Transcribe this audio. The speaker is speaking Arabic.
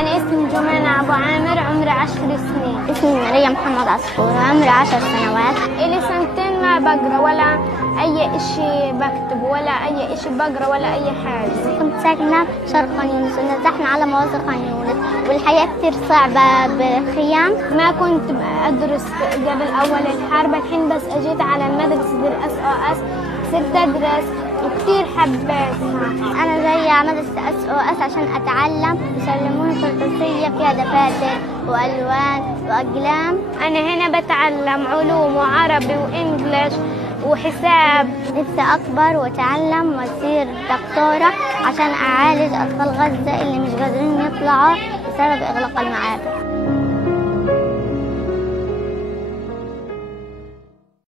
أنا اسمي جمانة أبو عامر، عمري 10 سنين. اسمي ماريا محمد عصفور، عمري 10 سنوات. إلي سنتين ما بقرا ولا أي إشي بكتب ولا أي إشي بقرا ولا أي حاجة. كنت ساكنة شرق خان يونس ونزحنا على مواصل خان يونس، والحياة كتير صعبة بالخيام. ما كنت أدرس قبل أول الحرب، الحين بس أجيت على مدرسة الSOS صرت أدرس وكتير حبيتها. أنا جاية على مدرسة SOS عشان أتعلم، يسلموني كراسية فيها دفاتر وألوان وأقلام. أنا هنا بتعلم علوم وعربي وإنجليش وحساب. نفسي أكبر وأتعلم وأصير دكتورة عشان أعالج أطفال غزة اللي مش قادرين يطلعوا بسبب إغلاق المعابر.